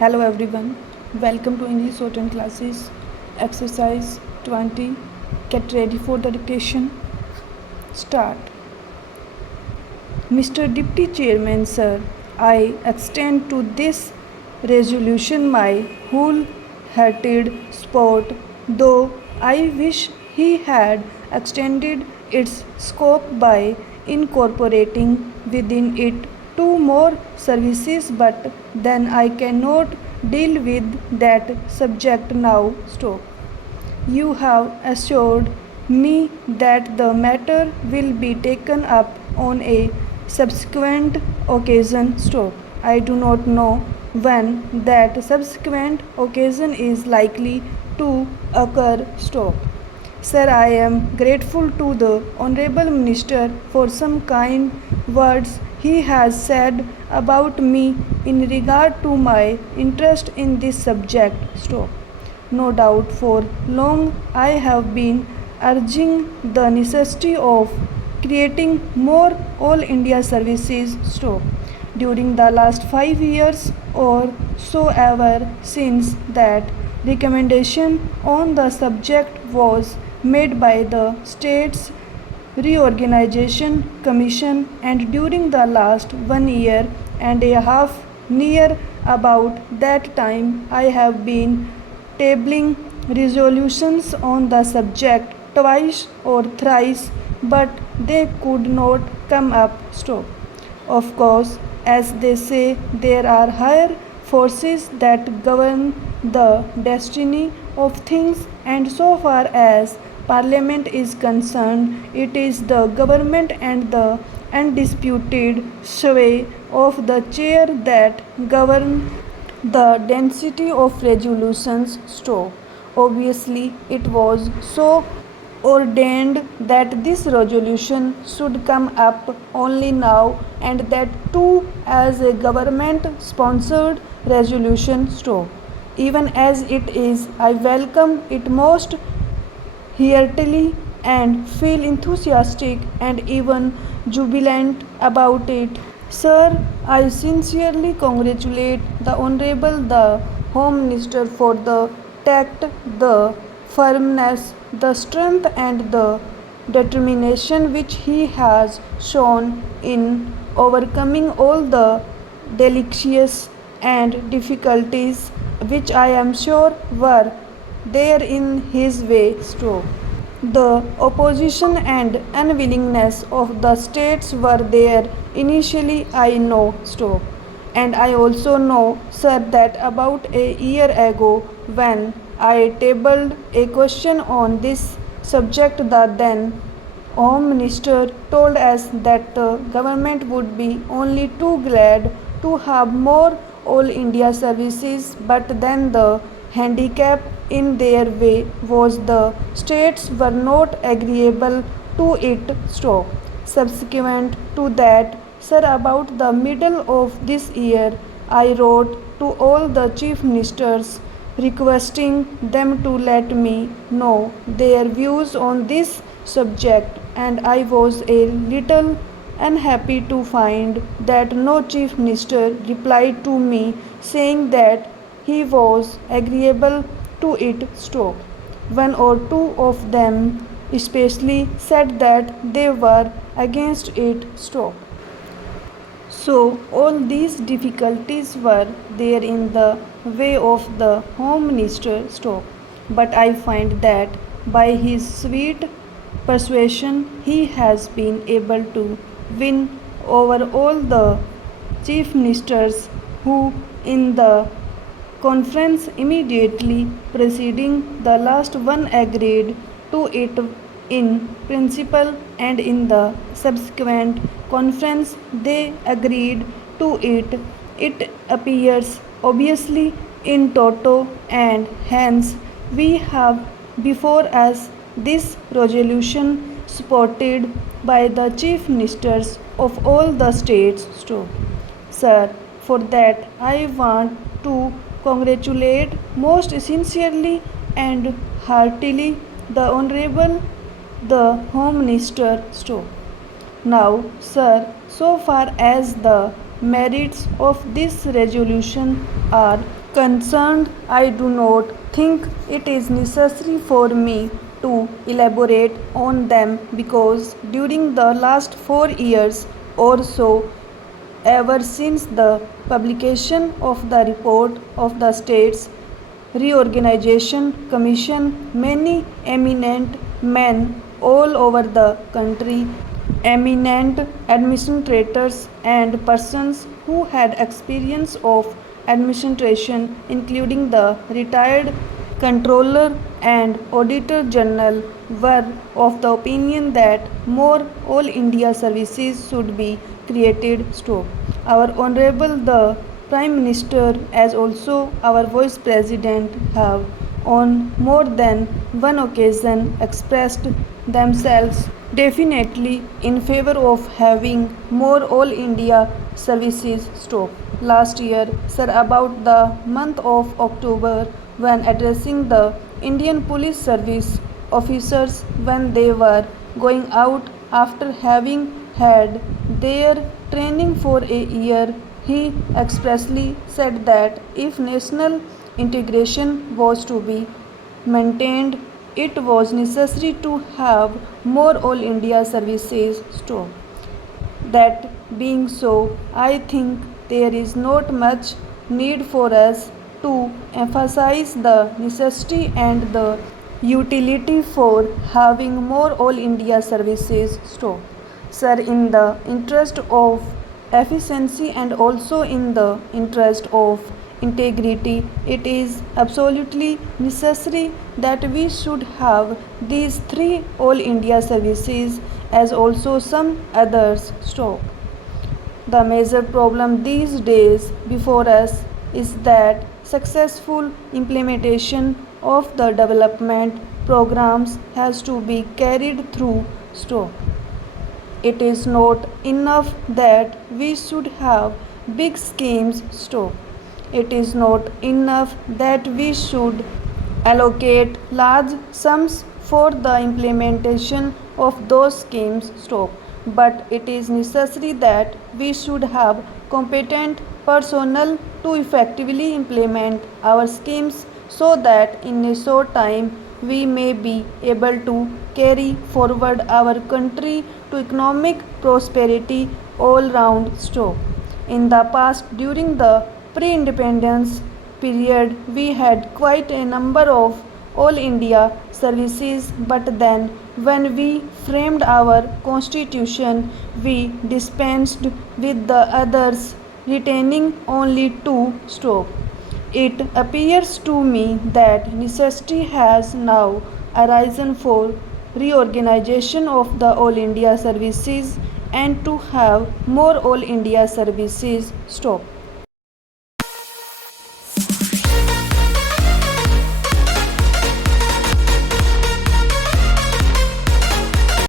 Hello everyone, welcome to English Shorthand classes. Exercise 20. Get ready for the dictation. Start. Mr. Deputy Chairman, sir, I extend to this resolution my wholehearted support, though I wish he had extended its scope by incorporating within it two more services, but then I cannot deal with that subject now. Stop. You have assured me that the matter will be taken up on a subsequent occasion. Stop. I do not know when that subsequent occasion is likely to occur. Stop. Sir, I am grateful to the Honorable Minister for some kind words he has said about me in regard to my interest in this subject. Stop. No doubt for long I have been urging the necessity of creating more All India services. Stop. During the last 5 years or so, ever since that recommendation on the subject was made by the States Reorganization Commission, and during the last 1 year and a half, near about that time, I have been tabling resolutions on the subject twice or thrice, but they could not come up. Stop. Of course, as they say, there are higher forces that govern the destiny of things, and so far as Parliament is concerned, it is the government and the undisputed sway of the chair that govern the density of resolutions. Stop. Obviously, it was so ordained that this resolution should come up only now, and that too as a government sponsored resolution. Stop. Even as it is, I welcome it most heartily and feel enthusiastic and even jubilant about it. Sir, I sincerely congratulate the Honorable the Home Minister for the tact, the firmness, the strength and the determination which he has shown in overcoming all the delicacies and difficulties which I am sure were there in his way. Stop. The opposition and unwillingness of the states were there initially, I know. Stop. And I also know, sir, that about a year ago, when I tabled a question on this subject, the then Home Minister told us that the government would be only too glad to have more All India services, but then the handicap in their way was the states were not agreeable to it. Stop. Subsequent to that, sir, about the middle of this year, I wrote to all the chief ministers requesting them to let me know their views on this subject, and I was a little unhappy to find that no chief minister replied to me saying that he was agreeable to it. Stop. One or two of them especially said that they were against it. Stop. So all these difficulties were there in the way of the Home Minister. Stop. But I find that by his sweet persuasion he has been able to win over all the chief ministers who, in the conference immediately preceding the last one, agreed to it in principle, and in the subsequent conference they agreed to it. It appears obviously in toto, and hence we have before us this resolution supported by the chief ministers of all the states. Sir, for that I want to congratulate most sincerely and heartily the Honorable the Home Minister. Now, sir, so far as the merits of this resolution are Concerned, I do not think it is necessary for me to elaborate on them because during the last 4 years or so, ever since the publication of the report of the States Reorganization Commission, many eminent men all over the country, eminent administrators and persons who had experience of administration, including the retired Controller and Auditor General, were of the opinion that more All India services should be created. Our Honorable the Prime Minister, as also our Vice President, have on more than one occasion expressed themselves definitely in favor of having more All India services. Last year, sir, about the month of October, when addressing the Indian Police Service officers when they were going out after having had their training for a year, he expressly said that if national integration was to be maintained, it was necessary to have more All India services. That being so, I think there is not much need for us to emphasize the necessity and the utility for having more All India services. Sir, in the interest of efficiency and also in the interest of integrity, it is absolutely necessary that we should have these three All India services as also some others. The major problem these days before us is that successful implementation of the development programs has to be carried through. It is not enough that we should have big schemes. It is not enough that we should allocate large sums for the implementation of those schemes. But it is necessary that we should have competent personnel to effectively implement our schemes so that in a short time we may be able to carry forward our country to economic prosperity all round. In the past, during the pre-independence period, we had quite a number of All India services, but then when we framed our constitution, we dispensed with the others, retaining only two. It appears to me that necessity has now arisen for reorganization of the All India services and to have more All India services.